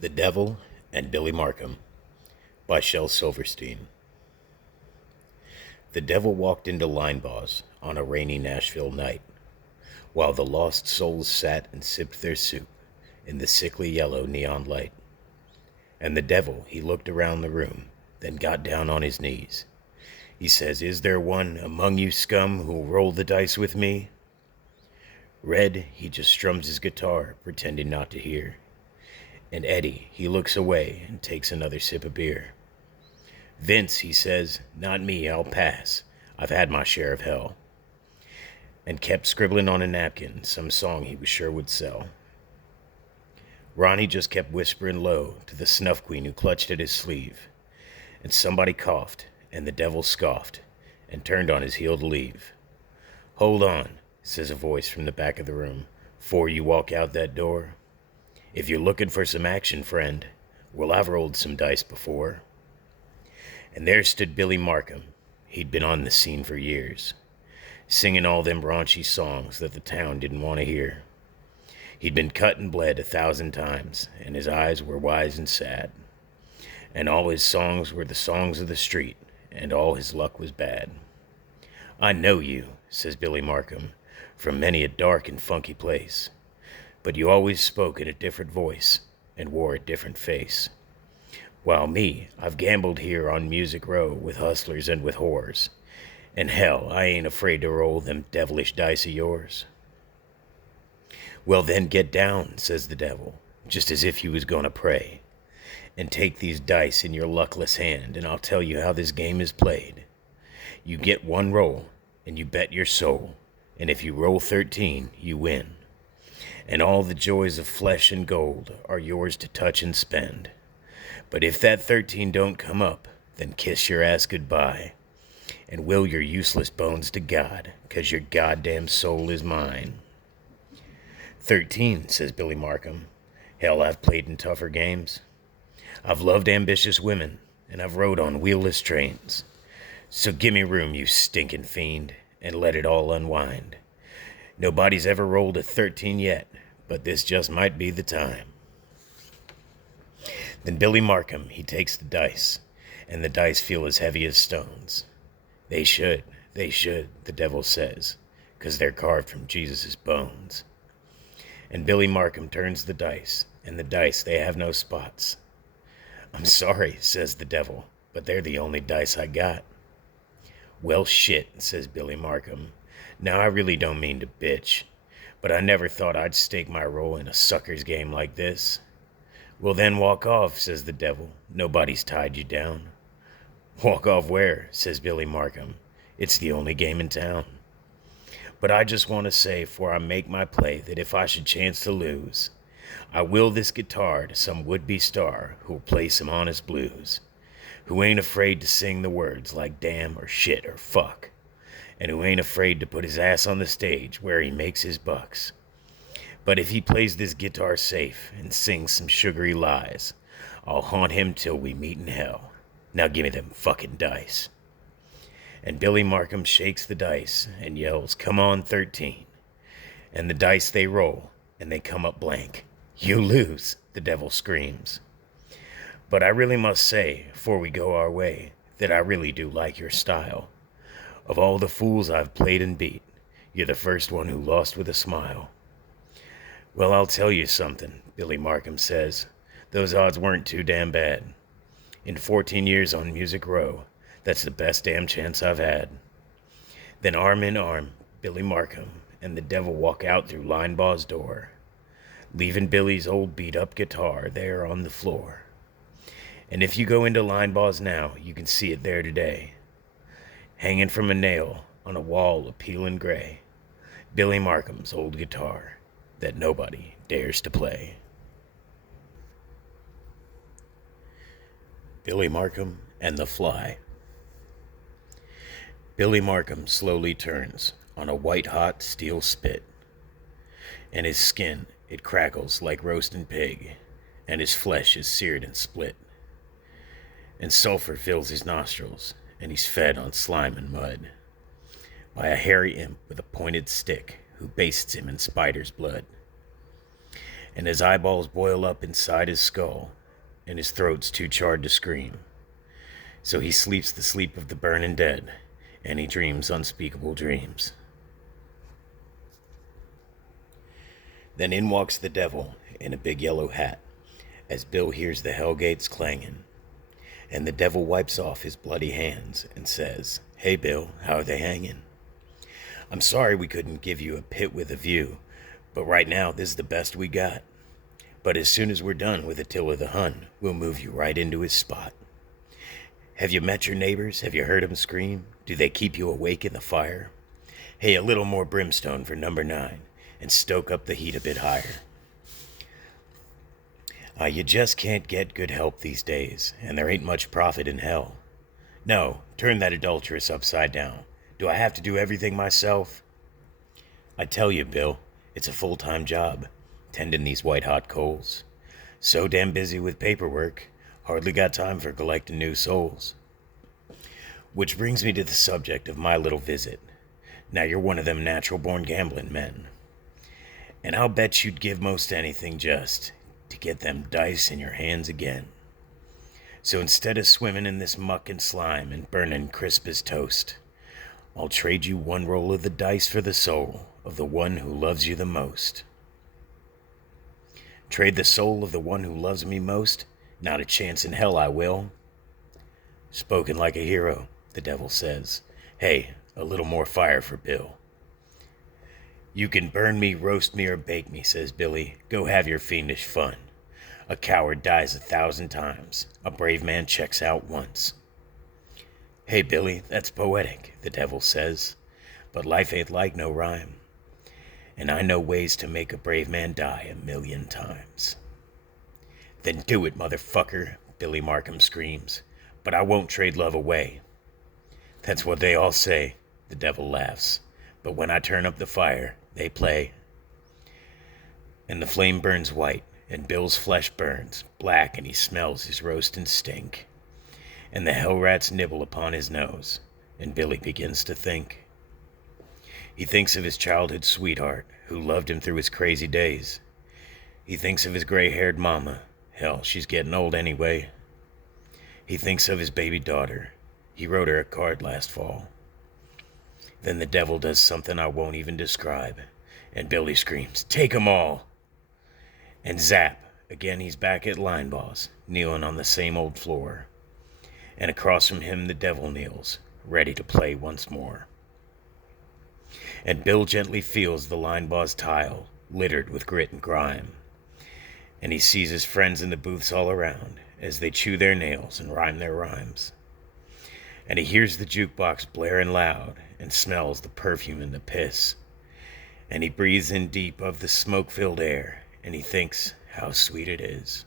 The Devil and Billy Markham by Shel Silverstein. The devil walked into Linebaugh on a rainy Nashville night, while the lost souls sat and sipped their soup in the sickly yellow neon light. And the devil, he looked around the room, then got down on his knees. He says, "Is there one among you scum who'll roll the dice with me?" Red, he just strums his guitar, pretending not to hear. And Eddie, he looks away and takes another sip of beer. "Vince," he says, "not me, I'll pass. I've had my share of hell." And kept scribbling on a napkin some song he was sure would sell. Ronnie just kept whispering low to the snuff queen who clutched at his sleeve. And somebody coughed, and the devil scoffed, and turned on his heel to leave. "Hold on," says a voice from the back of the room, "'fore you walk out that door. If you're looking for some action, friend, well, I've rolled some dice before." And there stood Billy Markham. He'd been on the scene for years, singing all them raunchy songs that the town didn't want to hear. He'd been cut and bled 1,000 times, and his eyes were wise and sad. And all his songs were the songs of the street, and all his luck was bad. "I know you," says Billy Markham, "from many a dark and funky place. But you always spoke in a different voice and wore a different face. While me, I've gambled here on Music Row with hustlers and with whores. And hell, I ain't afraid to roll them devilish dice of yours." "Well then get down," says the devil, just as if he was gonna pray. "And take these dice in your luckless hand, and I'll tell you how this game is played. You get one roll, and you bet your soul, and if you roll 13, you win. And all the joys of flesh and gold are yours to touch and spend. But if that 13 don't come up, then kiss your ass goodbye, and will your useless bones to God, 'cause your goddamn soul is mine." "13, says Billy Markham. "Hell, I've played in tougher games. I've loved ambitious women, and I've rode on wheelless trains. So gimme room, you stinking fiend, and let it all unwind. Nobody's ever rolled a 13 yet, but this just might be the time." Then Billy Markham, he takes the dice, and the dice feel as heavy as stones. They should, the devil says, 'cause they're carved from Jesus' bones. And Billy Markham turns the dice, and the dice, they have no spots. "I'm sorry," says the devil, "but they're the only dice I got." "Well, shit," says Billy Markham. "Now I really don't mean to bitch, but I never thought I'd stake my role in a sucker's game like this." "Well then walk off," says the devil. "Nobody's tied you down." "Walk off where?" says Billy Markham. "It's the only game in town. But I just want to say, 'fore I make my play, that if I should chance to lose, I will this guitar to some would-be star who'll play some honest blues, who ain't afraid to sing the words like damn or shit or fuck, and who ain't afraid to put his ass on the stage where he makes his bucks. But if he plays this guitar safe and sings some sugary lies, I'll haunt him till we meet in hell. Now gimme them fucking dice." And Billy Markham shakes the dice and yells, "Come on, 13. And the dice they roll, and they come up blank. "You lose," the devil screams. "But I really must say, 'fore we go our way, that I really do like your style. Of all the fools I've played and beat, you're the first one who lost with a smile." "Well, I'll tell you something," Billy Markham says. "Those odds weren't too damn bad. In 14 years on Music Row, that's the best damn chance I've had." Then arm in arm, Billy Markham and the devil walk out through Linebaugh's door, leaving Billy's old beat-up guitar there on the floor. And if you go into Linebaugh's now, you can see it there today, hanging from a nail on a wall of peeling gray. Billy Markham's old guitar that nobody dares to play. Billy Markham and the Fly. Billy Markham slowly turns on a white-hot steel spit, and his skin, it crackles like roasting pig, and his flesh is seared and split. And sulfur fills his nostrils, and he's fed on slime and mud by a hairy imp with a pointed stick who bastes him in spider's blood. and his eyeballs boil up inside his skull, and his throat's too charred to scream. So he sleeps the sleep of the burning dead, and he dreams unspeakable dreams. Then in walks the devil in a big yellow hat, as Bill hears the hell gates clanging, and the devil wipes off his bloody hands and says, "Hey Bill, how are they hanging? I'm sorry we couldn't give you a pit with a view, but right now this is the best we got. But as soon as we're done with Attila the Hun, we'll move you right into his spot. Have you met your neighbors? Have you heard them scream? Do they keep you awake in the fire? Hey, a little more brimstone for number 9, and stoke up the heat a bit higher. You just can't get good help these days, and there ain't much profit in hell. No, turn that adulteress upside down. Do I have to do everything myself? I tell you, Bill, it's a full-time job, tending these white-hot coals. So damn busy with paperwork, hardly got time for collecting new souls. Which brings me to the subject of my little visit. Now you're one of them natural-born gambling men, and I'll bet you'd give most anything just to get them dice in your hands again. So instead of swimming in this muck and slime and burning crisp as toast, I'll trade you one roll of the dice for the soul of the one who loves you the most. Trade the soul of the one who loves me most? Not a chance in hell I will. Spoken like a hero, the devil says. Hey, a little more fire for Bill. You can burn me, roast me, or bake me, says Billy. Go have your fiendish fun. A coward dies 1,000 times. A brave man checks out once. Hey, Billy, that's poetic, the devil says. But life ain't like no rhyme. And I know ways to make a brave man die 1,000,000 times. Then do it, motherfucker, Billy Markham screams. But I won't trade love away. That's what they all say, the devil laughs. But when I turn up the fire, they play. And the flame burns white, and Bill's flesh burns black, and he smells his roasting stink. And the hell rats nibble upon his nose, and Billy begins to think. He thinks of his childhood sweetheart, who loved him through his crazy days. He thinks of his gray-haired mama. Hell, she's getting old anyway. He thinks of his baby daughter. He wrote her a card last fall. Then the devil does something I won't even describe, and Billy screams, "Take 'em all!" And zap, again he's back at Line Boss, kneeling on the same old floor. And across from him the devil kneels, ready to play once more. And Bill gently feels the Line Boss tile, littered with grit and grime. And he sees his friends in the booths all around, as they chew their nails and rhyme their rhymes. And he hears the jukebox blaring loud, and smells the perfume and the piss. And he breathes in deep of the smoke-filled air, and he thinks how sweet it is.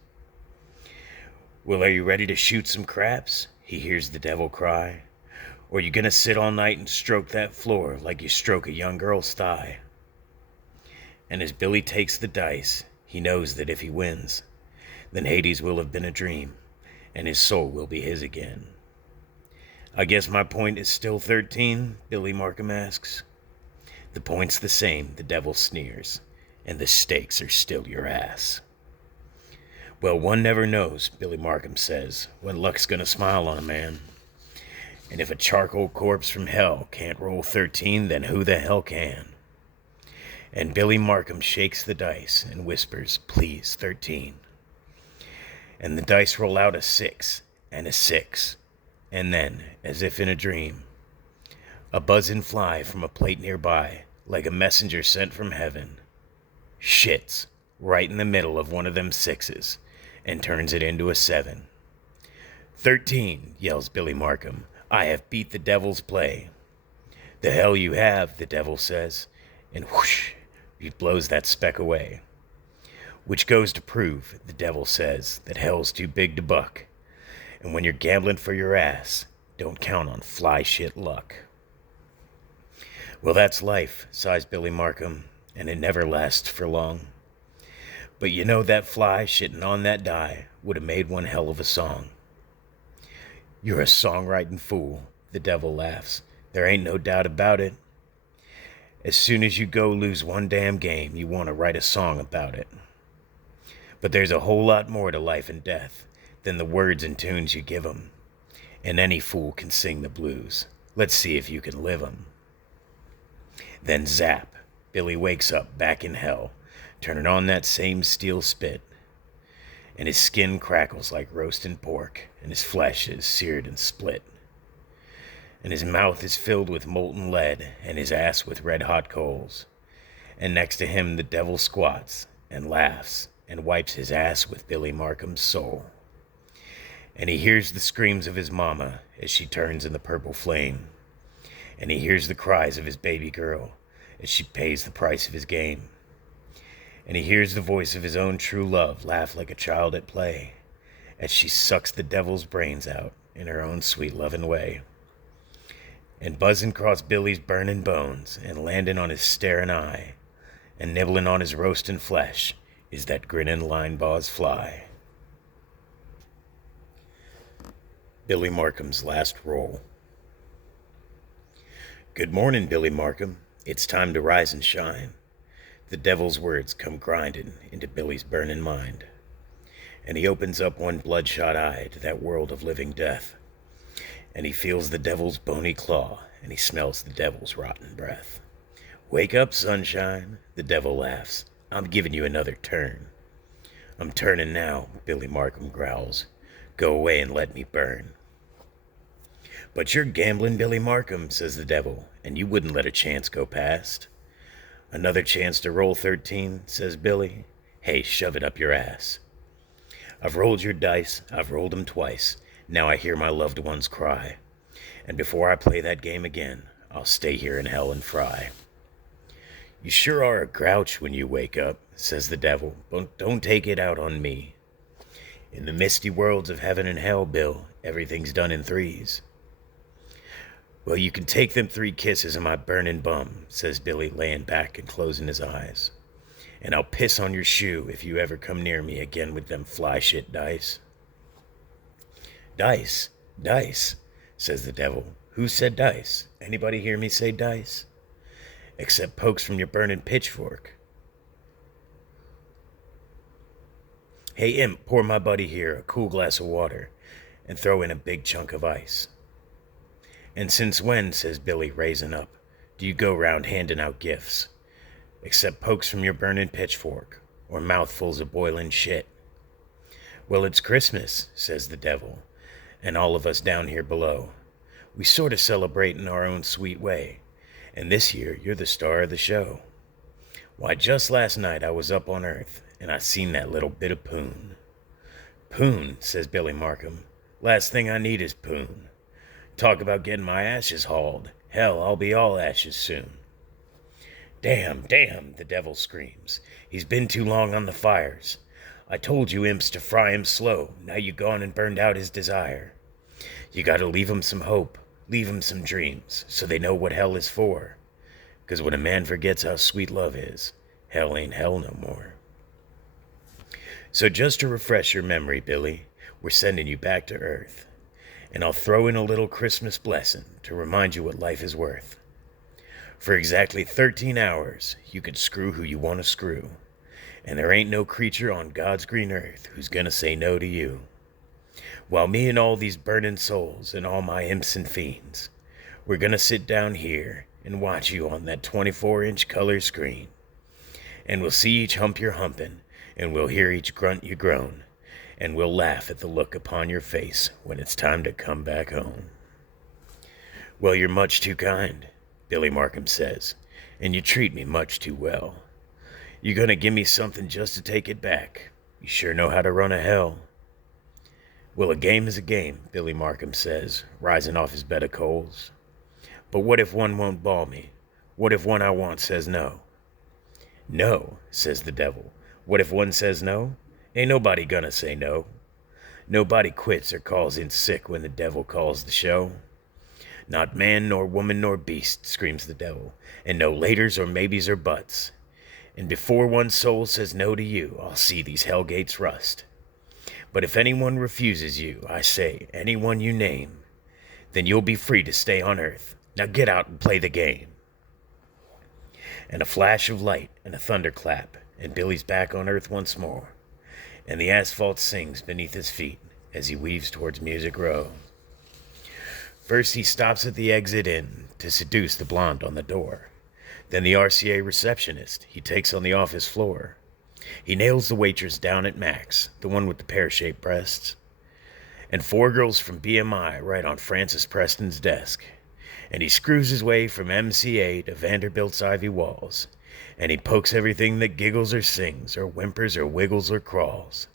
Well, are you ready to shoot some craps? He hears the devil cry. Or you gonna sit all night and stroke that floor like you stroke a young girl's thigh? And as Billy takes the dice, he knows that if he wins, then Hades will have been a dream, and his soul will be his again. I guess my point is still 13, Billy Markham asks. The point's the same, the devil sneers, and the stakes are still your ass. Well, one never knows, Billy Markham says, when luck's gonna smile on a man. And if a charcoal corpse from hell can't roll 13, then who the hell can? And Billy Markham shakes the dice and whispers, "Please, 13. And the dice roll out a 6 and a 6. And then, as if in a dream, a buzzing fly from a plate nearby, like a messenger sent from heaven, shits right in the middle of one of them 6s and turns it into a 7. 13, yells Billy Markham. I have beat the devil's play. The hell you have, the devil says, and whoosh, he blows that speck away. Which goes to prove, the devil says, that hell's too big to buck. And when you're gambling for your ass, don't count on fly shit luck. Well, that's life, sighs Billy Markham, and it never lasts for long. But you know that fly shitting on that die would have made one hell of a song. You're a songwriting fool, the devil laughs. There ain't no doubt about it. As soon as you go lose one damn game, you want to write a song about it. But there's a whole lot more to life and death than the words and tunes you give 'em. And any fool can sing the blues. Let's see if you can live 'em. Then zap, Billy wakes up back in hell, turning on that same steel spit. And his skin crackles like roasting pork, and his flesh is seared and split. And his mouth is filled with molten lead, and his ass with red-hot coals. And next to him the devil squats, and laughs, and wipes his ass with Billy Markham's soul. And he hears the screams of his mama as she turns in the purple flame. And he hears the cries of his baby girl as she pays the price of his game. And he hears the voice of his own true love laugh like a child at play as she sucks the devil's brains out in her own sweet loving way. And buzzing across Billy's burning bones and landing on his staring eye and nibbling on his roasting flesh is that grinning line baw's fly. Billy Markham's last roll. Good morning, Billy Markham. It's time to rise and shine. The devil's words come grinding into Billy's burning mind. And he opens up one bloodshot eye to that world of living death. And he feels the devil's bony claw, and he smells the devil's rotten breath. Wake up, sunshine, the devil laughs. I'm giving you another turn. I'm turning now, Billy Markham growls. Go away and let me burn. But you're gambling, Billy Markham, says the devil, and you wouldn't let a chance go past. Another chance to roll 13, says Billy. Hey, shove it up your ass. I've rolled your dice, I've rolled 'em twice. Now I hear my loved ones cry. And before I play that game again, I'll stay here in hell and fry. You sure are a grouch when you wake up, says the devil, but don't take it out on me. In the misty worlds of heaven and hell, Bill, everything's done in threes. Well, you can take them 3 kisses of my burning bum, says Billy, laying back and closing his eyes. And I'll piss on your shoe if you ever come near me again with them fly shit dice. Dice, dice, says the devil. Who said dice? Anybody hear me say dice? Except pokes from your burning pitchfork. Hey, imp, pour my buddy here a cool glass of water and throw in a big chunk of ice. And since when, says Billy, raising up, do you go round handing out gifts? Except pokes from your burning pitchfork or mouthfuls of boiling shit. Well, it's Christmas, says the devil, and all of us down here below. We sort of celebrate in our own sweet way, and this year you're the star of the show. Why, just last night I was up on Earth, and I seen that little bit of poon. Poon, says Billy Markham. Last thing I need is poon. Talk about getting my ashes hauled. Hell, I'll be all ashes soon. Damn, damn, the devil screams. He's been too long on the fires. I told you imps to fry him slow. Now you gone and burned out his desire. You gotta leave him some hope, leave him some dreams, so they know what hell is for. 'Cause when a man forgets how sweet love is, hell ain't hell no more. So just to refresh your memory, Billy, we're sending you back to Earth. And I'll throw in a little Christmas blessing to remind you what life is worth. For exactly 13 hours, you can screw who you want to screw. And there ain't no creature on God's green earth who's gonna say no to you. While me and all these burning souls and all my imps and fiends, we're gonna sit down here and watch you on that 24-inch color screen. And we'll see each hump you're humping, and we'll hear each grunt you groan, and we'll laugh at the look upon your face when it's time to come back home. Well, you're much too kind, Billy Markham says, and you treat me much too well. You gonna give me something just to take it back? You sure know how to run a hell. Well, a game is a game, Billy Markham says, rising off his bed of coals. But what if one won't ball me? What if one I want says no? No, says the devil. What if one says no? Ain't nobody gonna say no. Nobody quits or calls in sick when the devil calls the show. Not man nor woman nor beast, screams the devil, and no laters or maybes or buts. And before one soul says no to you, I'll see these hell gates rust. But if anyone refuses you, I say, anyone you name, then you'll be free to stay on Earth. Now get out and play the game. And a flash of light and a thunderclap, and Billy's back on Earth once more. and the asphalt sings beneath his feet as he weaves towards Music Row. First he stops at the exit inn to seduce the blonde on the door. Then the RCA receptionist he takes on the office floor. He nails the waitress down at Max, the one with the pear-shaped breasts. And 4 girls from BMI right on Francis Preston's desk. And he screws his way from MCA to Vanderbilt's ivy walls. And he pokes everything that giggles or sings or whimpers or wiggles or crawls.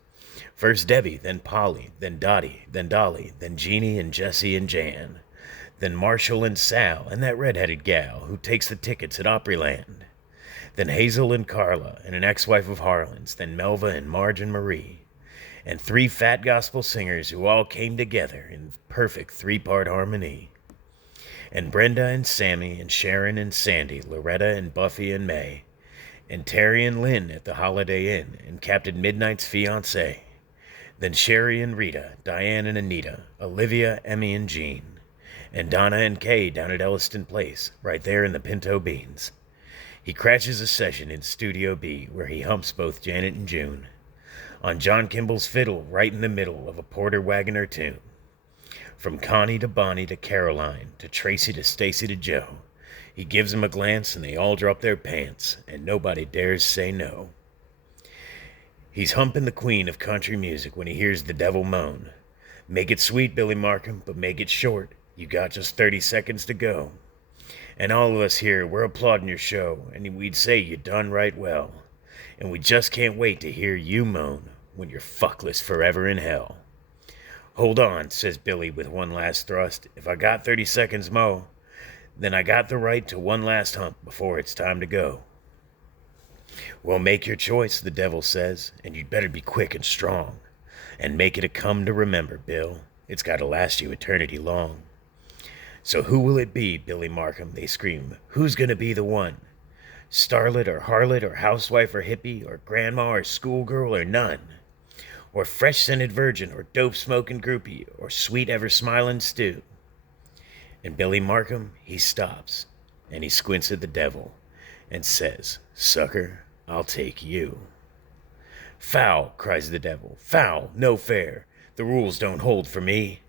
First Debbie, then Polly, then Dottie, then Dolly, then Jeannie and Jessie and Jan. Then Marshall and Sal and that red-headed gal who takes the tickets at Opryland. Then Hazel and Carla and an ex-wife of Harlan's. Then Melva and Marge and Marie. And 3 fat gospel singers who all came together in perfect 3-part harmony. And Brenda and Sammy and Sharon and Sandy, Loretta and Buffy and May. And Terry and Lynn at the Holiday Inn, and Captain Midnight's fiancée. Then Sherry and Rita, Diane and Anita, Olivia, Emmy and Jean. And Donna and Kay down at Elliston Place, right there in the Pinto Beans. He crashes a session in Studio B, where he humps both Janet and June. On John Kimball's fiddle, right in the middle of a Porter Wagoner tune. From Connie to Bonnie to Caroline, to Tracy to Stacy to Joe. He gives them a glance and they all drop their pants, and nobody dares say no. He's humping the queen of country music when he hears the devil moan. Make it sweet, Billy Markham, but make it short. You got just 30 seconds to go. And all of us here, we're applauding your show, and we'd say you done right well. And we just can't wait to hear you moan when you're fuckless forever in hell. Hold on, says Billy with one last thrust. If I got 30 seconds mo, then I got the right to one last hump before it's time to go. Well, make your choice, the devil says, and you'd better be quick and strong. And make it a come to remember, Bill. It's got to last you eternity long. So who will it be, Billy Markham? They scream. Who's gonna be the one? Starlet or harlot or housewife or hippie or grandma or schoolgirl or none? Or fresh-scented virgin or dope-smoking groupie or sweet ever-smiling stew? And Billy Markham, he stops, and he squints at the devil and says, Sucker, I'll take you. Foul, cries the devil. Foul, no fair. The rules don't hold for me.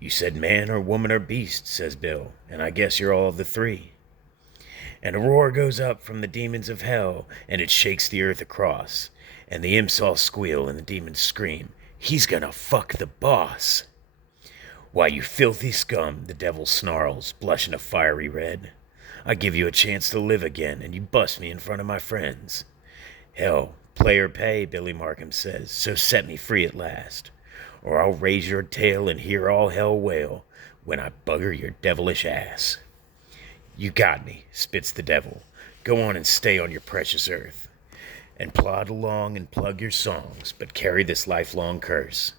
You said man or woman or beast, says Bill, and I guess you're all of the 3. And a roar goes up from the demons of hell, and it shakes the earth across. And the imps all squeal and the demons scream, He's gonna fuck the boss. Why, you filthy scum, the devil snarls, blushing a fiery red. I give you a chance to live again, and you bust me in front of my friends. Hell, play or pay, Billy Markham says, so set me free at last. Or I'll raise your tail and hear all hell wail when I bugger your devilish ass. You got me, spits the devil. Go on and stay on your precious earth. And plod along and plug your songs, but carry this lifelong curse.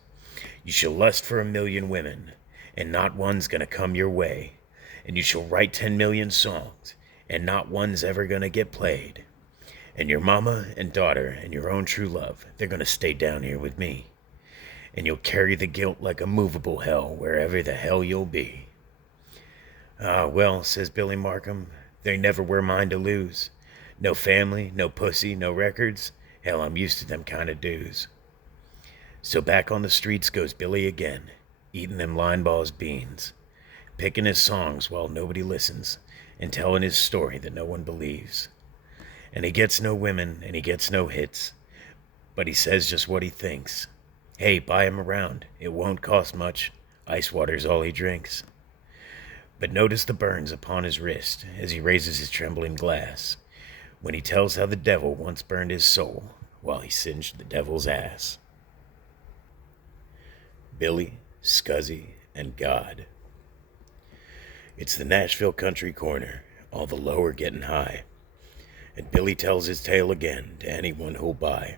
You shall lust for 1,000,000 women, and not one's gonna come your way. And you shall write 10,000,000 songs, and not one's ever gonna get played. And your mama and daughter and your own true love, they're gonna stay down here with me. And you'll carry the guilt like a movable hell wherever the hell you'll be. Ah, well, says Billy Markham, they never were mine to lose. No family, no pussy, no records. Hell, I'm used to them kind of dues. So back on the streets goes Billy again, eating them line balls beans, picking his songs while nobody listens, and telling his story that no one believes. And he gets no women, and he gets no hits, but he says just what he thinks. Hey, buy him around. It won't cost much. Ice water's all he drinks. But notice the burns upon his wrist as he raises his trembling glass, when he tells how the devil once burned his soul while he singed the devil's ass. Billy, Scuzzy, and God. It's the Nashville country corner, all the low are getting high, and Billy tells his tale again to anyone who'll buy.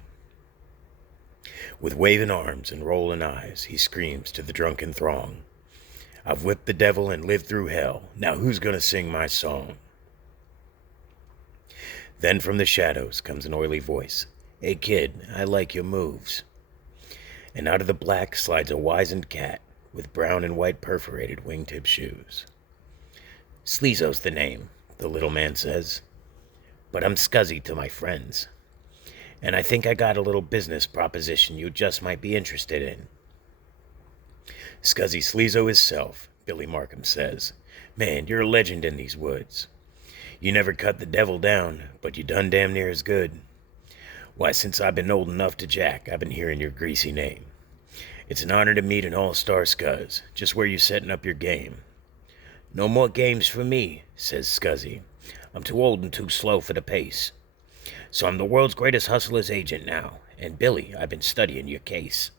With waving arms and rolling eyes, he screams to the drunken throng, I've whipped the devil and lived through hell, now who's gonna sing my song? Then from the shadows comes an oily voice, Hey kid, I like your moves. And out of the black slides a wizened cat with brown and white perforated wingtip shoes. Sleazo's the name, the little man says, but I'm Scuzzy to my friends. and I think I got a little business proposition you just might be interested in. Scuzzy Sleazo hisself, Billy Markham says. Man, you're a legend in these woods. You never cut the devil down, but you done damn near as good. Why, since I've been old enough to jack, I've been hearing your greasy name. It's an honor to meet an all-star Scuzz. Just where you setting up your game? No more games for me, says Scuzzy. I'm too old and too slow for the pace. So I'm the world's greatest hustler's agent now. And Billy, I've been studying your case.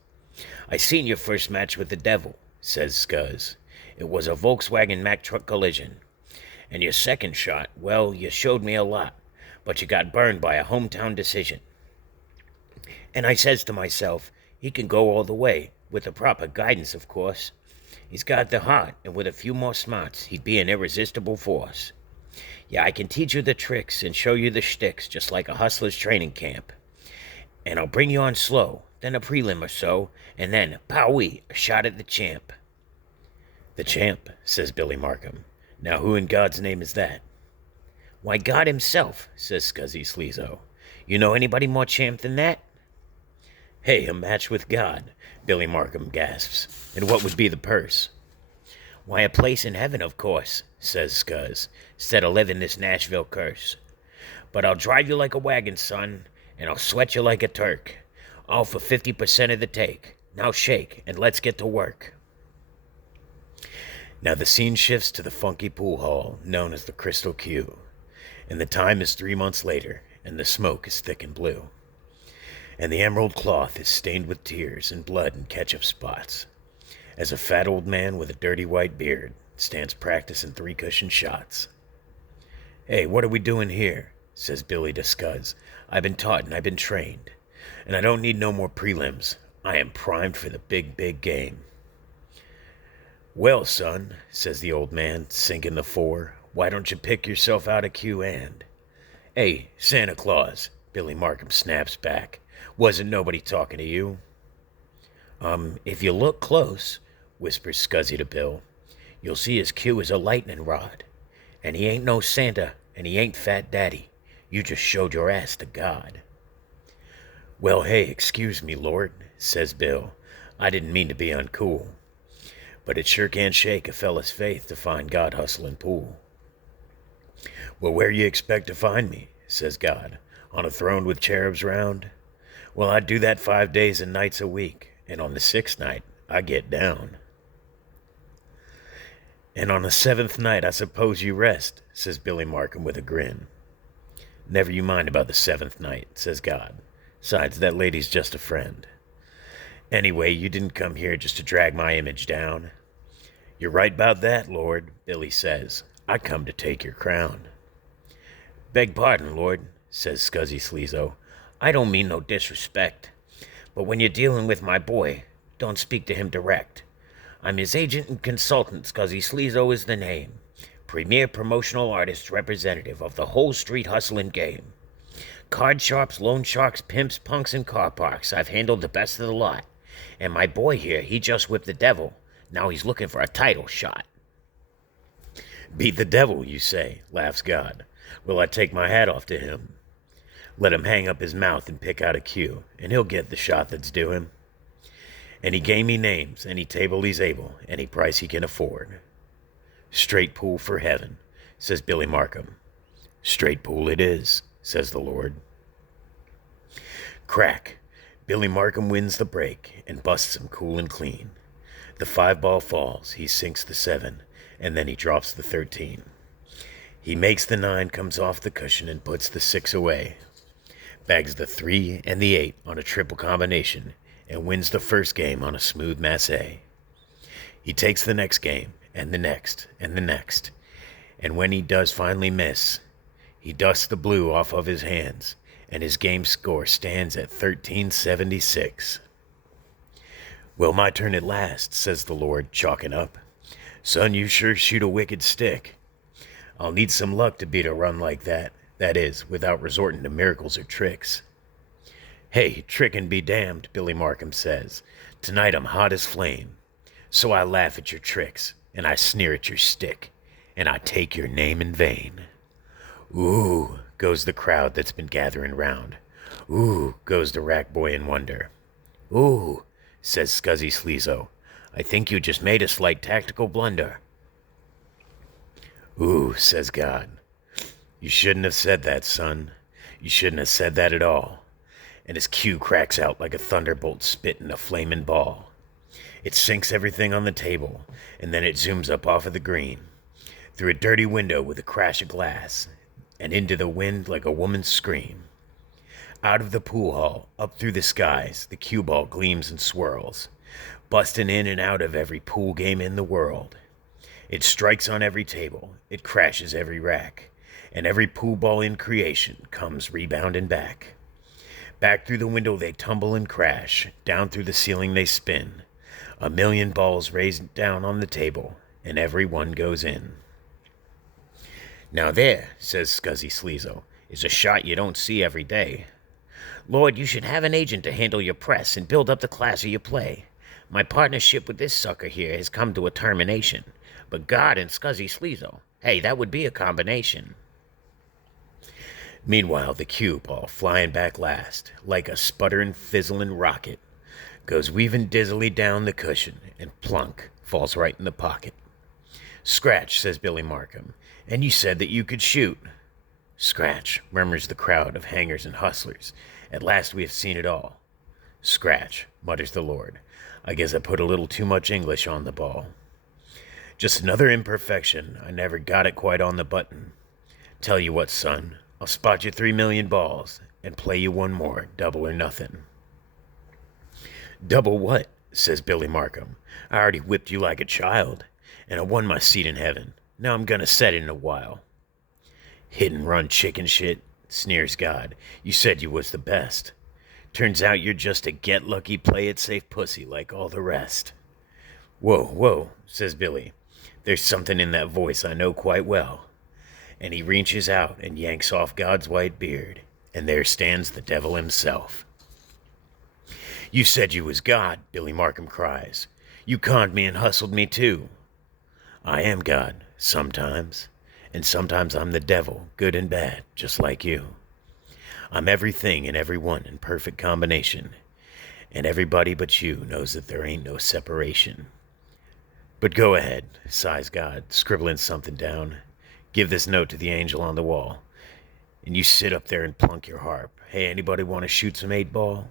I seen your first match with the devil, says Scuzz. It was a Volkswagen Mack truck collision. And your second shot, well, you showed me a lot, but you got burned by a hometown decision. And I says to myself, he can go all the way, with the proper guidance, of course. He's got the heart, and with a few more smarts, he'd be an irresistible force. Yeah, I can teach you the tricks and show you the shticks, just like a hustler's training camp. And I'll bring you on slow, then a prelim or so, and then, pow-wee, a shot at the champ. The champ, says Billy Markham. Now who in God's name is that? Why, God himself, says Scuzzy Sleazo. You know anybody more champ than that? Hey, a match with God, Billy Markham gasps. And what would be the purse? Why, a place in heaven, of course, says Scuzz, instead of living this Nashville curse. But I'll drive you like a wagon, son, and I'll sweat you like a Turk. All for 50% of the take. Now shake, and let's get to work. Now the scene shifts to the funky pool hall known as the Crystal Q, and the time is 3 months later, and the smoke is thick and blue, and the emerald cloth is stained with tears and blood and ketchup spots, as a fat old man with a dirty white beard stands practicing 3 cushion shots. Hey, what are we doing here? Says Billy to Scuzz. I've been taught and I've been trained, and I don't need no more prelims. I am primed for the big, big game. Well, son, says the old man, sinking the 4, why don't you pick yourself out a Q and? Hey, Santa Claus, Billy Markham snaps back. Wasn't nobody talking to you? If you look close, whispers Scuzzy to Bill, you'll see his Q is a lightning rod. And he ain't no Santa, and he ain't Fat Daddy. You just showed your ass to God. Well, hey, excuse me, Lord, says Bill. I didn't mean to be uncool. But it sure can shake a fella's faith to find God hustling pool. Well, where you expect to find me, says God, on a throne with cherubs round? Well, I do that 5 days and nights a week, and on the 6th night, I get down. And on the 7th night, I suppose you rest, says Billy Markham with a grin. Never you mind about the 7th night, says God. Besides, that lady's just a friend. Anyway, you didn't come here just to drag my image down. You're right about that, Lord, Billy says. I come to take your crown. Beg pardon, Lord, says Scuzzy Sleazo. I don't mean no disrespect. But when you're dealing with my boy, don't speak to him direct. I'm his agent and consultant, Scuzzy Sleazo is the name. Premier promotional artist representative of the whole street hustling game. Card sharps, loan sharks, pimps, punks, and car parks. I've handled the best of the lot. And my boy here, he just whipped the devil. Now he's looking for a title shot. Beat the devil, you say, laughs God. Well, I take my hat off to him. Let him hang up his mouth and pick out a cue, and he'll get the shot that's due him. Any game he names, any table he's able, any price he can afford. Straight pool for heaven, says Billy Markham. Straight pool it is, says the Lord. Crack. Billy Markham wins the break and busts him cool and clean. The 5-ball falls, he sinks the 7, and then he drops the 13. He makes the 9, comes off the cushion and puts the 6 away. Bags the 3 and the 8 on a triple combination and wins the first game on a smooth massé. He takes the next game and the next and the next, and when he does finally miss, he dusts the blue off of his hands, and his game score stands at 1376. Well, my turn at last, says the Lord, chalking up. Son, you sure shoot a wicked stick. I'll need some luck to beat a run like that is, without resorting to miracles or tricks. Hey, trick and be damned, Billy Markham says. Tonight I'm hot as flame. So I laugh at your tricks, and I sneer at your stick, and I take your name in vain. Ooh, goes the crowd that's been gathering round. Ooh, goes the rack boy in wonder. Ooh, says Scuzzy Sleezo. I think you just made a slight tactical blunder. Ooh, says God. You shouldn't have said that, son. You shouldn't have said that at all. And his cue cracks out like a thunderbolt spit in a flaming ball. It sinks everything on the table, and then it zooms up off of the green, through a dirty window with a crash of glass, and into the wind like a woman's scream. Out of the pool hall, up through the skies, the cue ball gleams and swirls, busting in and out of every pool game in the world. It strikes on every table, it crashes every rack, and every pool ball in creation comes rebounding back. Back through the window they tumble and crash, down through the ceiling they spin. A million balls raised down on the table, and every one goes in. Now there, says Scuzzy Sleezo, is a shot you don't see every day. Lord, you should have an agent to handle your press and build up the class of your play. My partnership with this sucker here has come to a termination. But God and Scuzzy Sleezo, hey, that would be a combination. Meanwhile, the cue ball, flying back last, like a sputtering, fizzling rocket, goes weaving dizzily down the cushion, and plunk, falls right in the pocket. Scratch, says Billy Markham, and you said that you could shoot. Scratch, murmurs the crowd of hangers and hustlers. At last we have seen it all. Scratch, mutters the Lord. I guess I put a little too much English on the ball. Just another imperfection. I never got it quite on the button. Tell you what, son, I'll spot you 3,000,000 balls and play you one more, double or nothing. Double what? Says Billy Markham. I already whipped you like a child, and I won my seat in heaven. Now I'm gonna set it in a while. Hit and run chicken shit, sneers God. You said you was the best. Turns out you're just a get-lucky, play-it-safe pussy like all the rest. Whoa, whoa, says Billy. There's something in that voice I know quite well. And he reaches out and yanks off God's white beard, and there stands the devil himself. You said you was God, Billy Markham cries. You conned me and hustled me too. I am God, sometimes. And sometimes I'm the devil, good and bad, just like you. I'm everything and everyone in perfect combination. And everybody but you knows that there ain't no separation. But go ahead, sighs God, scribbling something down. Give this note to the angel on the wall. And you sit up there and plunk your harp. Hey, anybody want to shoot some 8-ball?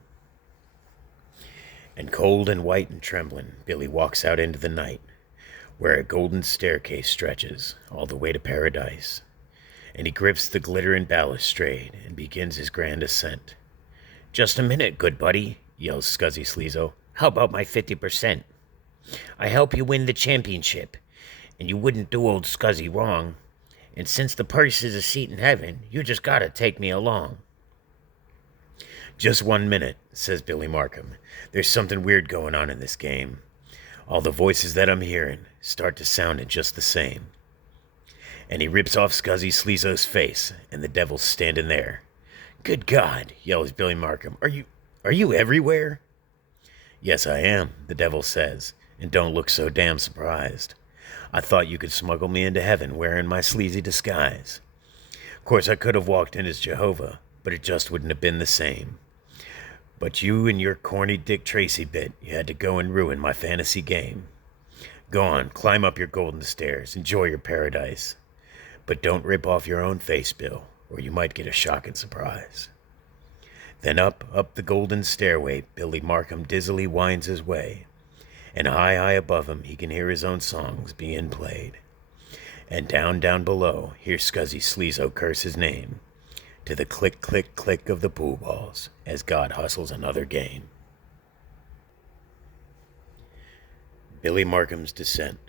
And cold and white and trembling, Billy walks out into the night, where a golden staircase stretches all the way to paradise, and he grips the glittering balustrade and begins his grand ascent. Just a minute, good buddy, yells Scuzzy Sleezo. How about my 50%? I help you win the championship, and you wouldn't do old Scuzzy wrong, and since the purse is a seat in heaven, you just gotta take me along. Just 1 minute, says Billy Markham. There's something weird going on in this game. All the voices that I'm hearing start to sound just the same. And he rips off Scuzzy Sleezo's face, and the devil's standing there. Good God, yells Billy Markham. Are you everywhere? Yes, I am, the devil says, and don't look so damn surprised. I thought you could smuggle me into heaven wearing my sleazy disguise. Of course, I could have walked in as Jehovah, but it just wouldn't have been the same. But you and your corny Dick Tracy bit, you had to go and ruin my fantasy game. Go on, climb up your golden stairs, enjoy your paradise. But don't rip off your own face, Bill, or you might get a shocking surprise. Then up the golden stairway, Billy Markham dizzily winds his way, and high above him he can hear his own songs being played. And down below, hear Scuzzy Sleezo curse his name, to the click, click, click of the pool balls as God hustles another game. Billy Markham's descent.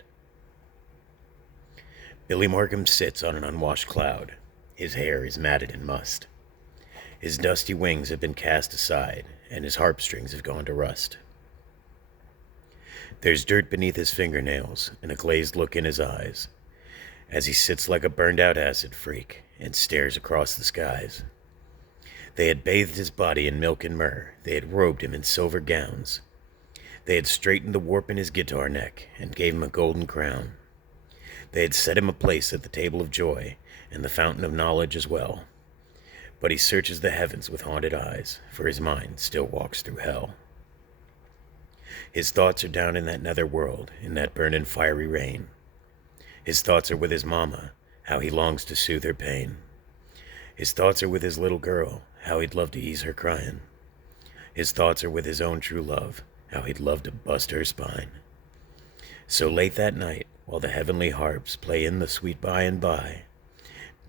Billy Markham sits on an unwashed cloud. His hair is matted in must. His dusty wings have been cast aside, and his harp strings have gone to rust. There's dirt beneath his fingernails and a glazed look in his eyes, as he sits like a burned-out acid freak and stares across the skies. They had bathed his body in milk and myrrh. They had robed him in silver gowns. They had straightened the warp in his guitar neck and gave him a golden crown. They had set him a place at the table of joy and the fountain of knowledge as well. But he searches the heavens with haunted eyes, for his mind still walks through hell. His thoughts are down in that nether world, in that burning fiery rain. His thoughts are with his mama, how he longs to soothe her pain. His thoughts are with his little girl, how he'd love to ease her crying. His thoughts are with his own true love, how he'd love to bust her spine. So late that night, while the heavenly harps play in the sweet by and by,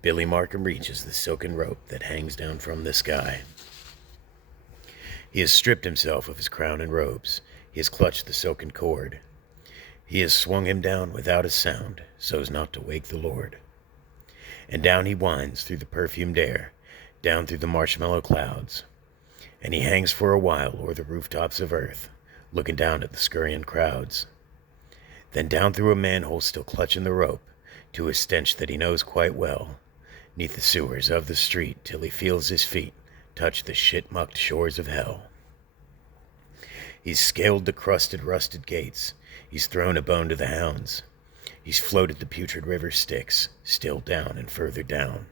Billy Markham reaches the silken rope that hangs down from the sky. He has stripped himself of his crown and robes. He has clutched the silken cord. He has swung him down without a sound, so as not to wake the Lord. And down he winds through the perfumed air, down through the marshmallow clouds. And he hangs for a while o'er the rooftops of earth, looking down at the scurrying crowds. Then down through a manhole still clutching the rope, to a stench that he knows quite well, 'neath the sewers of the street, till he feels his feet touch the shit-mucked shores of hell. He's scaled the crusted, rusted gates. He's thrown a bone to the hounds. He's floated the putrid river Styx, still down and further down.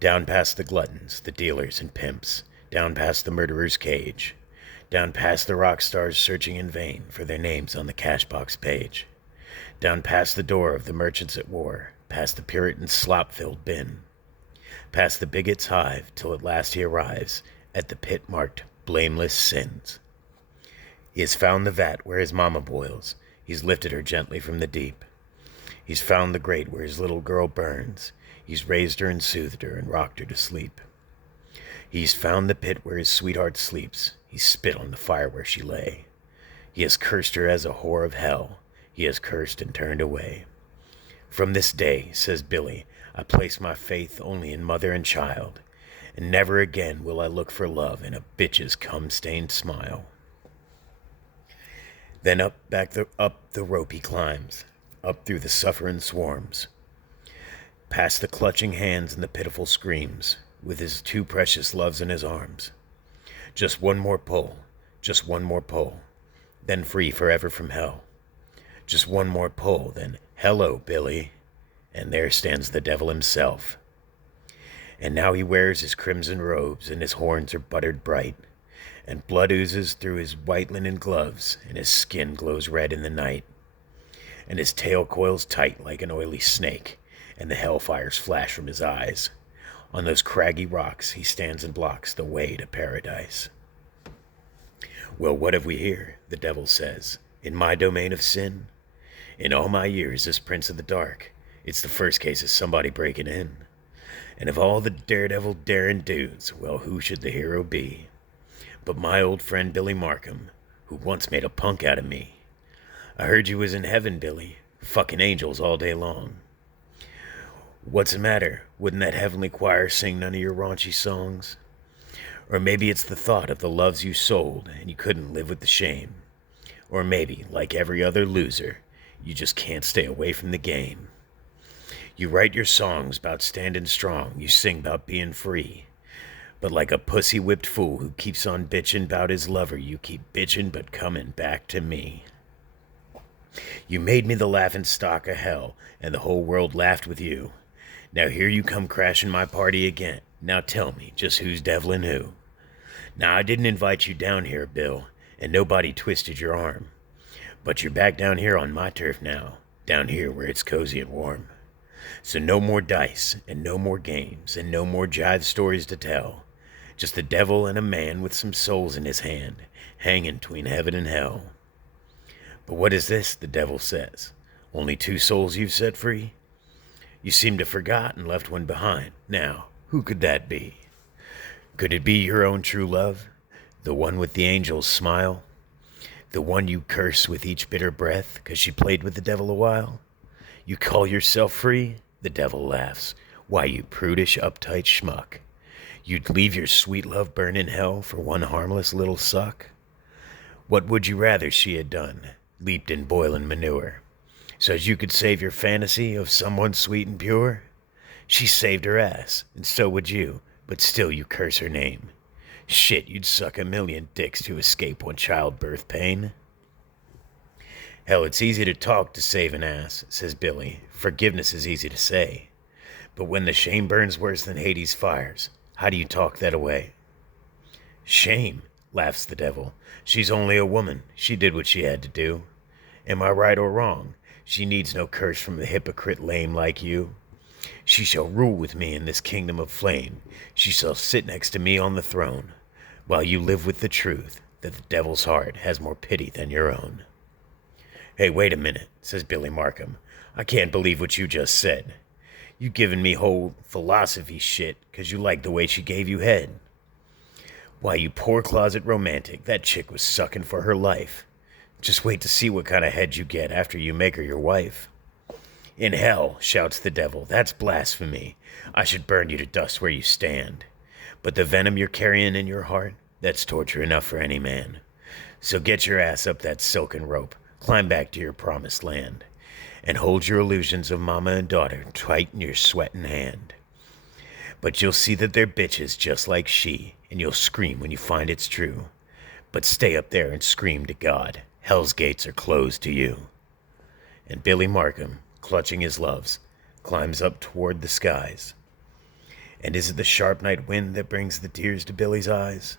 Down past the gluttons, the dealers and pimps, down past the murderer's cage, down past the rock stars searching in vain for their names on the cash-box page, down past the door of the merchants at war, past the Puritan's slop-filled bin, past the bigot's hive, till at last he arrives at the pit marked blameless sins. He has found the vat where his mama boils. He's lifted her gently from the deep. He's found the grate where his little girl burns. He's raised her and soothed her and rocked her to sleep. He's found the pit where his sweetheart sleeps. He spit on the fire where she lay. He has cursed her as a whore of hell. He has cursed and turned away. From this day, says Billy, I place my faith only in mother and child, and never again will I look for love in a bitch's cum-stained smile. Then up the rope he climbs, up through the suffering swarms, past the clutching hands and the pitiful screams, with his two precious loves in his arms. Just one more pull, just one more pull, then free forever from hell. Just one more pull, then hello, Billy, and there stands the devil himself. And now he wears his crimson robes, and his horns are buttered bright, and blood oozes through his white linen gloves, and his skin glows red in the night. And his tail coils tight like an oily snake, and the hellfires flash from his eyes. On those craggy rocks he stands and blocks the way to paradise. Well, what have we here? The devil says. In my domain of sin? In all my years as Prince of the Dark, it's the first case of somebody breaking in. And of all the daredevil daring dudes, well, who should the hero be? But my old friend Billy Markham, who once made a punk out of me. I heard you was in heaven, Billy, fucking angels all day long. What's the matter? Wouldn't that heavenly choir sing none of your raunchy songs? Or maybe it's the thought of the loves you sold and you couldn't live with the shame. Or maybe, like every other loser, you just can't stay away from the game. You write your songs about standing strong, you sing about being free. But like a pussy-whipped fool who keeps on bitching about his lover, you keep bitching but coming back to me. You made me the laughing stock of hell, and the whole world laughed with you. Now here you come crashing my party again. Now tell me, just who's devilin' who? Now I didn't invite you down here, Bill, and nobody twisted your arm. But you're back down here on my turf now, down here where it's cozy and warm. So no more dice, and no more games, and no more jive stories to tell. Just the devil and a man with some souls in his hand, hanging between heaven and hell. But what is this, the devil says? Only 2 souls you've set free? You seem to have forgot and left one behind. Now, who could that be? Could it be your own true love? The one with the angel's smile? The one you curse with each bitter breath, 'cause she played with the devil a while? You call yourself free? The devil laughs. Why, you prudish, uptight schmuck. You'd leave your sweet love burn in hell for one harmless little suck? What would you rather she had done? Leaped in boiling manure, so as you could save your fantasy of someone sweet and pure? She saved her ass, and so would you, but still you curse her name. Shit, you'd suck a million dicks to escape one childbirth pain. Hell, it's easy to talk to save an ass, says Billy. Forgiveness is easy to say. But when the shame burns worse than Hades' fires, How do you talk that away? Shame, laughs the devil. She's only a woman. She did what she had to do. Am I right or wrong? She needs no curse from a hypocrite lame like you. She shall rule with me in this kingdom of flame. She shall sit next to me on the throne, while you live with the truth that the devil's heart has more pity than your own. Hey, wait a minute, says Billy Markham. I can't believe what you just said. You giving me whole philosophy shit 'cause you like the way she gave you head. Why, you poor closet romantic, that chick was sucking for her life. Just wait to see what kind of head you get after you make her your wife. In hell, shouts the devil, that's blasphemy. I should burn you to dust where you stand. But the venom you're carrying in your heart, that's torture enough for any man. So get your ass up that silken rope, climb back to your promised land, and hold your illusions of mama and daughter tight in your sweating hand. But you'll see that they're bitches just like she, and you'll scream when you find it's true. But stay up there and scream to God. Hell's gates are closed to you. And Billy Markham, clutching his loves, climbs up toward the skies. And is it the sharp night wind that brings the tears to Billy's eyes?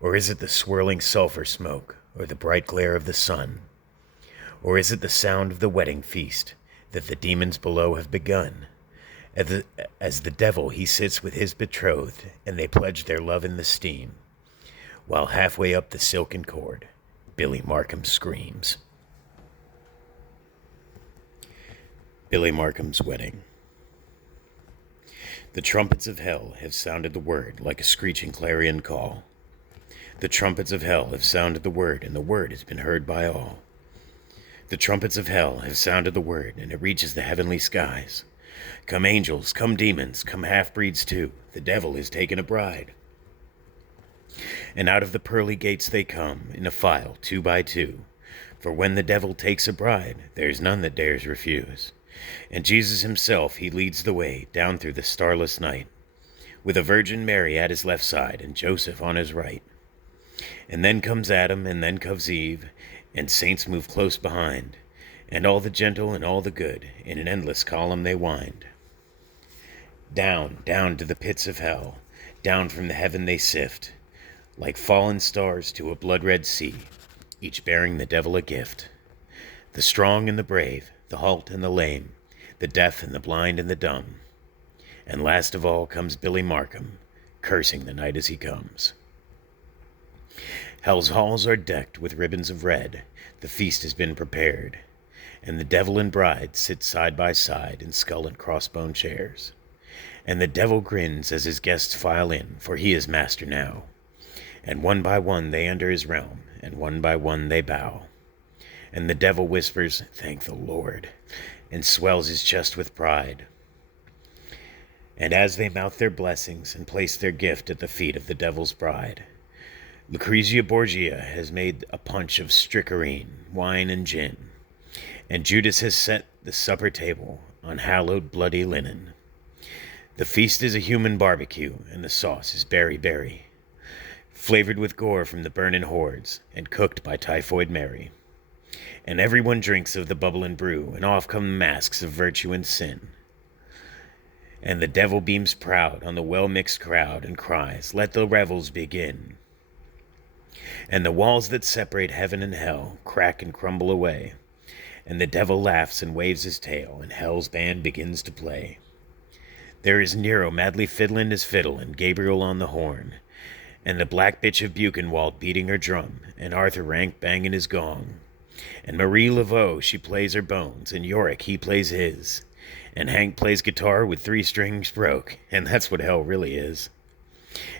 Or is it the swirling sulfur smoke, or the bright glare of the sun? Or is it the sound of the wedding feast that the demons below have begun? As the devil he sits with his betrothed, and they pledge their love in the steam, while halfway up the silken cord, Billy Markham screams. Billy Markham's wedding. The trumpets of hell have sounded the word like a screeching clarion call. The trumpets of hell have sounded the word, and the word has been heard by all. The trumpets of hell have sounded the word, and it reaches the heavenly skies. Come angels, come demons, come half-breeds too. The devil is taken a bride. And out of the pearly gates they come, in a file, 2 by 2. For when the devil takes a bride, there's none that dares refuse. And Jesus himself, he leads the way down through the starless night, with a Virgin Mary at his left side and Joseph on his right. And then comes Adam, and then comes Eve, and saints move close behind, and all the gentle and all the good, in an endless column they wind. Down, down to the pits of hell, down from the heaven they sift, like fallen stars to a blood-red sea, each bearing the devil a gift. The strong and the brave, the halt and the lame, the deaf and the blind and the dumb. And last of all comes Billy Markham, cursing the night as he comes. Hell's halls are decked with ribbons of red, the feast has been prepared, and the devil and bride sit side by side in skull and crossbone chairs. And the devil grins as his guests file in, for he is master now. And one by one they enter his realm, and one by one they bow. And the devil whispers, "Thank the Lord," and swells his chest with pride. And as they mouth their blessings and place their gift at the feet of the devil's bride, Lucrezia Borgia has made a punch of strychnine, wine, and gin, and Judas has set the supper table on hallowed bloody linen. The feast is a human barbecue, and the sauce is berry, flavored with gore from the burning hordes, and cooked by Typhoid Mary. And everyone drinks of the bubbling brew, and off come the masks of virtue and sin. And the devil beams proud on the well-mixed crowd and cries, "Let the revels begin." And the walls that separate heaven and hell crack and crumble away, and the devil laughs and waves his tail, and hell's band begins to play. There is Nero madly fiddling his fiddle, and Gabriel on the horn, and the black bitch of Buchenwald beating her drum, and Arthur Rank banging his gong. And Marie Laveau, she plays her bones, and Yorick, he plays his, and Hank plays guitar with 3 strings broke, and that's what hell really is.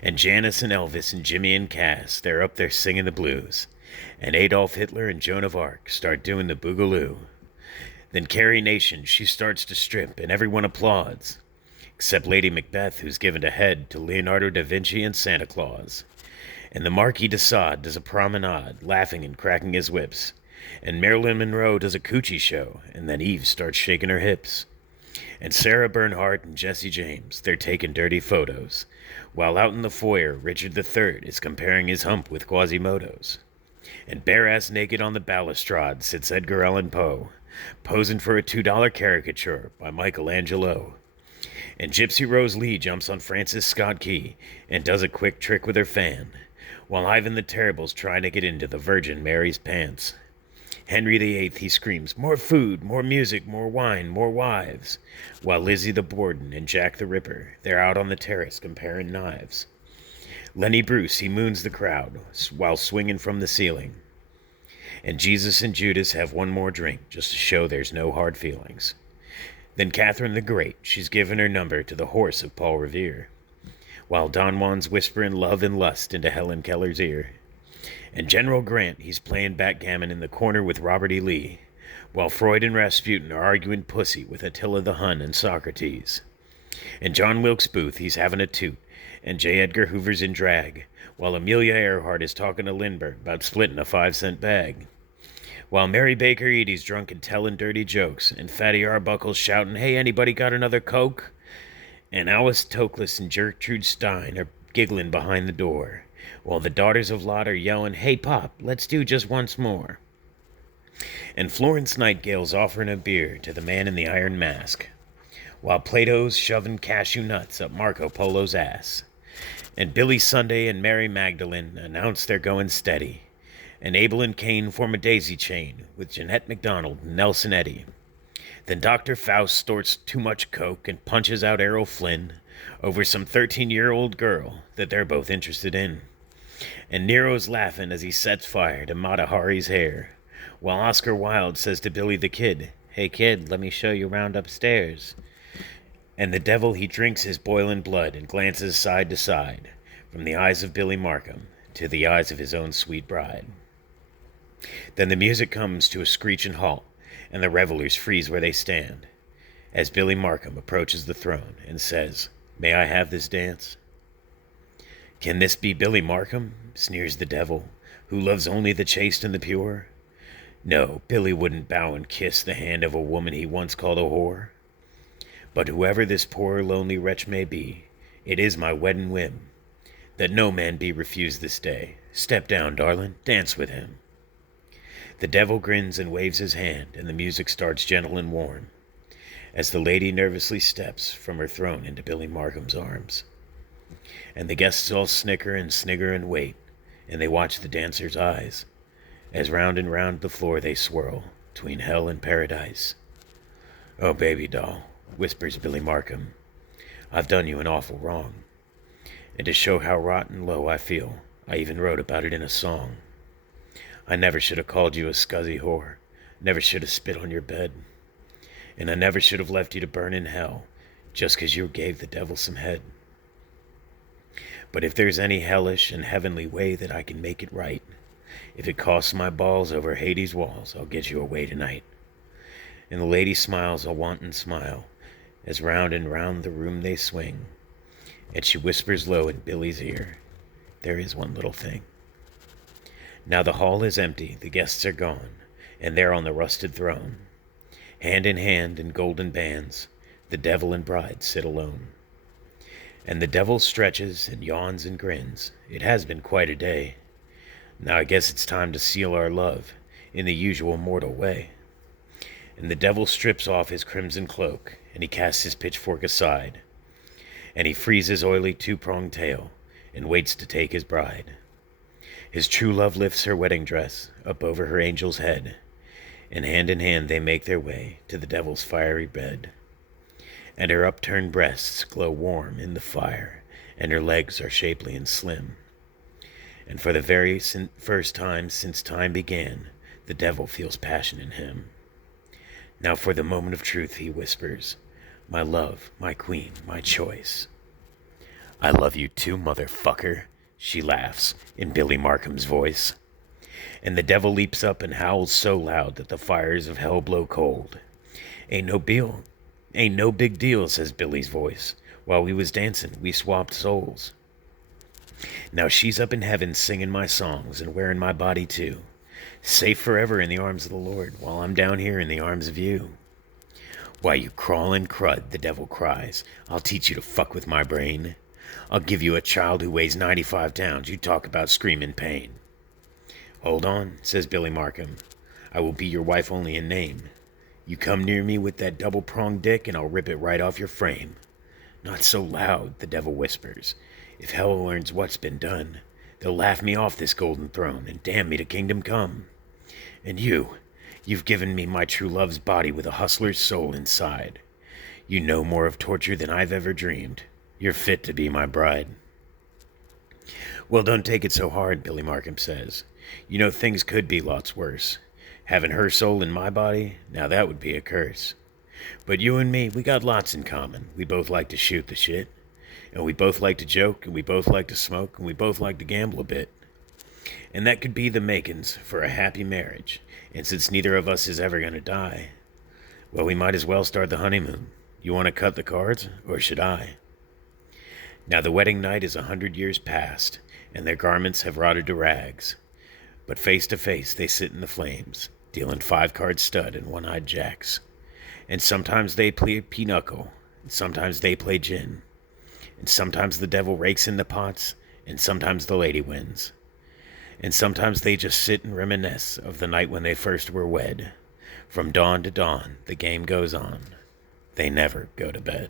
And Janice and Elvis and Jimmy and Cass, they're up there singing the blues, and Adolf Hitler and Joan of Arc start doing the boogaloo. Then Carrie Nation, she starts to strip, and everyone applauds, except Lady Macbeth, who's given a head to Leonardo da Vinci and Santa Claus. And the Marquis de Sade does a promenade, laughing and cracking his whips, and Marilyn Monroe does a coochie show, and then Eve starts shaking her hips. And Sarah Bernhardt and Jesse James, they're taking dirty photos, while out in the foyer, Richard III is comparing his hump with Quasimodo's. And bare-ass naked on the balustrade sits Edgar Allan Poe, posing for a $2 caricature by Michelangelo. And Gypsy Rose Lee jumps on Francis Scott Key and does a quick trick with her fan, while Ivan the Terrible's trying to get into the Virgin Mary's pants. Henry VIII, he screams, "More food, more music, more wine, more wives," while Lizzie the Borden and Jack the Ripper, they're out on the terrace comparing knives. Lenny Bruce, he moons the crowd while swinging from the ceiling. And Jesus and Judas have one more drink just to show there's no hard feelings. Then Catherine the Great, she's given her number to the horse of Paul Revere, while Don Juan's whispering love and lust into Helen Keller's ear. And General Grant, he's playing backgammon in the corner with Robert E. Lee, while Freud and Rasputin are arguing pussy with Attila the Hun and Socrates. And John Wilkes Booth, he's having a toot, and J. Edgar Hoover's in drag, while Amelia Earhart is talking to Lindbergh about splitting a 5-cent bag. While Mary Baker Edie's drunk and telling dirty jokes, and Fatty Arbuckle's shouting, "Hey, anybody got another Coke?" And Alice Toklas and Gertrude Stein are giggling behind the door, while the daughters of Lot are yelling, "Hey, Pop, let's do just once more." And Florence Nightingale's offering a beer to the man in the iron mask, while Plato's shoving cashew nuts up Marco Polo's ass. And Billy Sunday and Mary Magdalene announce they're going steady, and Abel and Cain form a daisy chain with Jeanette MacDonald and Nelson Eddy. Then Dr. Faust snorts too much coke and punches out Errol Flynn over some 13-year-old girl that they're both interested in. And Nero's laughing as he sets fire to Mata Hari's hair, while Oscar Wilde says to Billy the Kid, "Hey kid, let me show you around upstairs." And the devil, he drinks his boiling blood and glances side to side, from the eyes of Billy Markham to the eyes of his own sweet bride. Then the music comes to a screeching halt, and the revelers freeze where they stand, as Billy Markham approaches the throne and says, "May I have this dance?" "Can this be Billy Markham?" sneers the devil, "who loves only the chaste and the pure?" No, Billy wouldn't bow and kiss the hand of a woman he once called a whore. "But whoever this poor lonely wretch may be, it is my wedding whim, that no man be refused this day. Step down, darling, dance with him." The devil grins and waves his hand, and the music starts gentle and warm, as the lady nervously steps from her throne into Billy Markham's arms. And the guests all snicker and snigger and wait, and they watch the dancer's eyes, as round and round the floor they swirl, between hell and paradise. "Oh, baby doll," whispers Billy Markham, "I've done you an awful wrong. And to show how rotten low I feel, I even wrote about it in a song. I never should have called you a scuzzy whore, never should have spit on your bed, and I never should have left you to burn in hell, just 'cause you gave the devil some head. But if there's any hellish and heavenly way that I can make it right, if it costs my balls over Hades' walls, I'll get you away tonight." And the lady smiles a wanton smile, as round and round the room they swing, and she whispers low in Billy's ear, "There is one little thing." Now the hall is empty, the guests are gone, and there on the rusted throne, hand in golden bands, the devil and bride sit alone. And the devil stretches and yawns and grins. It has been quite a day. Now I guess it's time to seal our love in the usual mortal way. And the devil strips off his crimson cloak, and he casts his pitchfork aside, and he frees his oily two-pronged tail, and waits to take his bride. His true love lifts her wedding dress up over her angel's head, and hand in hand they make their way to the devil's fiery bed. And her upturned breasts glow warm in the fire, and her legs are shapely and slim. And for the very first time since time began, the devil feels passion in him. Now for the moment of truth he whispers, "My love, my queen, my choice." "I love you too, motherfucker," she laughs in Billy Markham's voice. And the devil leaps up and howls so loud that the fires of hell blow cold. Ain't no big deal, says Billy's voice. While we was dancing, we swapped souls. Now she's up in heaven singing my songs and wearing my body too. Safe forever in the arms of the Lord, while I'm down here in the arms of you. "Why, you crawling crud," the devil cries, "I'll teach you to fuck with my brain. I'll give you a child who weighs 95 pounds. You talk about screaming pain." "Hold on," says Billy Markham. "I will be your wife only in name. You come near me with that double-pronged dick and I'll rip it right off your frame. Not so loud, the devil whispers. If hell learns what's been done, they'll laugh me off this golden throne and damn me to kingdom come. And you've given me my true love's body with a hustler's soul inside. You know more of torture than I've ever dreamed. You're fit to be my bride. Well, don't take it so hard, Billy Markham says. You know things could be lots worse. Having her soul in my body, now that would be a curse. But you and me, we got lots in common. We both like to shoot the shit. And we both like to joke, and we both like to smoke, and we both like to gamble a bit. And that could be the makings for a happy marriage. And since neither of us is ever gonna die, well, we might as well start the honeymoon. You want to cut the cards, or should I? Now the wedding night is 100 years past, and their garments have rotted to rags. But face to face they sit in the flames, dealing 5-card stud and 1-eyed jacks. And sometimes they play pinochle, and sometimes they play gin. And sometimes the devil rakes in the pots, and sometimes the lady wins. And sometimes they just sit and reminisce of the night when they first were wed. From dawn to dawn, the game goes on. They never go to bed.